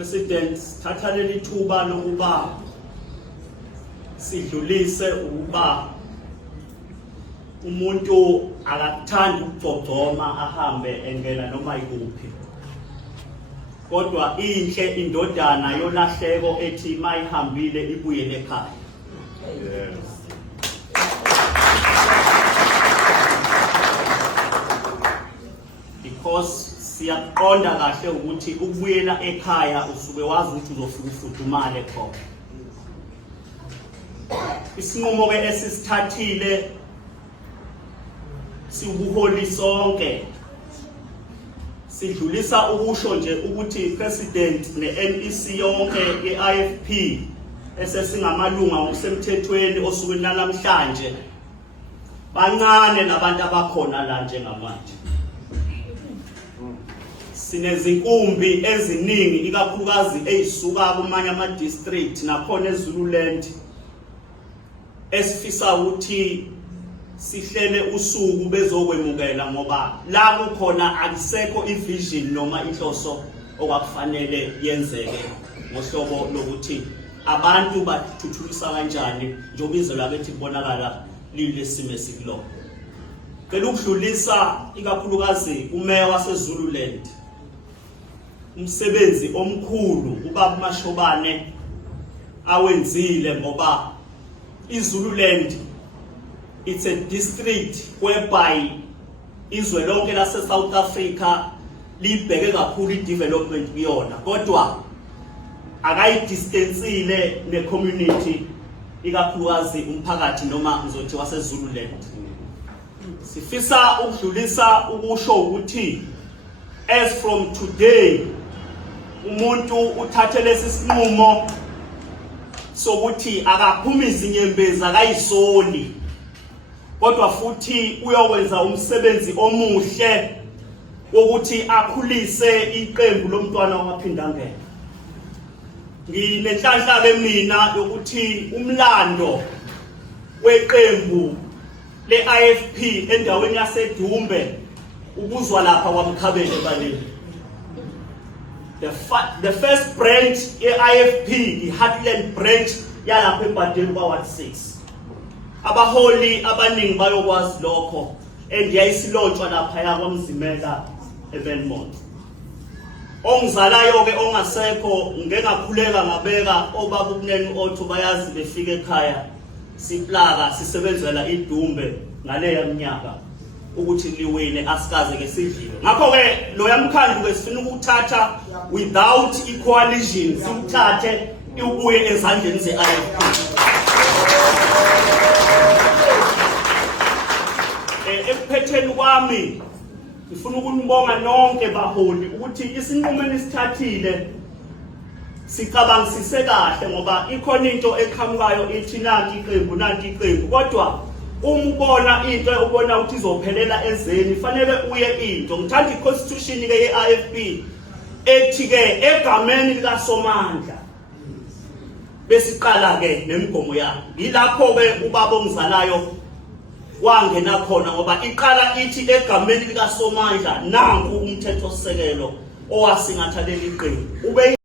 President, thatha leli thuba lokuba sidlulise ukuba umuntu akakuthanda ukugcogcoma ahambe engena noma ikuphi. Kodwa inhle indodana yolahleko ethi mayihambile ibuyele ekhaya. Because siyaqonda kahle ukuthi ukubuyela ekhaya usuke wazi ukuthi uzofika ufudumale khona. Isinqumo ke esisithathile sibuholi sonke sidlulisa ukusho nje ukuthi President ne-NEC yonke ye-IFP esesingamalunga ngokusemthethweni osukwini namhlanje bancane labantu abakhona la njengamanje. Sinezinkumbi eziningi ikakhulukazi ezisuka kumanye ama-district nakhona eZululand esifisa ukuthi sihlele usuku bezokwemukela ngoba la kukhona akusekho ivision noma inhloso okwakufanele yenzeke ngohlobo lokuthi abantu bathuthukisa kanjani njengoba izwe lakithi libonakala lilesimo esikilo. Ngicela ukudlulisa ikakhulukazi umeya waseZululand umsebenzi omkhulu ubaba Mashobane awenzile ngoba iZululand it's a district whereby izwe lonke lase South Africa libheke kakhulu i-development kuyona kodwa akayidistensile ne-community ikakhulukazi umphakathi noma ngizothi waseZululand. Sifisa ukudlulisa ukusho ukuthi as from today umuntu uthathe lesi sinqumo sokuthi akaphumi izinyembezi akayisoli kodwa futhi uyokwenza umsebenzi omuhle wokuthi akhulise iqembu lomntwana wamaphinda ngene. Nginenhlanhla ke mina yokuthi umlando weqembu le-IFP endaweni yaseDumbe ubuzwa lapha kwaMkhabela ebaleni. The first branch ye-IFP i-Heartland branch yalapha eBhadeni kwa-Ward 6. Abaholi abaningi bayokwazi lokho endiyayisilotshwa lapha yakwamzimela eBelmont. Ongizalayo ke ongasekho ngengakhuleka ngabeka obaba ukunene otho bayazi befika ekhaya siplaka sisebenzela iDumbe ngaleya minyaka ukuthi liwine asikaze ke sidliwe. Ngakho ke lo yamkhandlu ke sifuna ukuthatha without equalization simthathe ubuye ezandleni ze-IFP. Ekuphetheni kwami ngifuna ukunibonga nonke baholi ukuthi isinqumo enisithathile sicabangisise kahle ngoba ikhona into eqhamukayo ithi nanti iqembu kodwa uma ubona into ubona ukuthi izophelela ezeni fanele uye into. Ngithanda i-constitution ke ye-IFP ethi ke egameni likaSomandla besiqala ke nemigomo yakhe. Yilapho ke ubaba ongizalayo wangena khona ngoba iqala ithi egameni likaSomandla nanku umthetho sisekelo owasingatha leli qembu.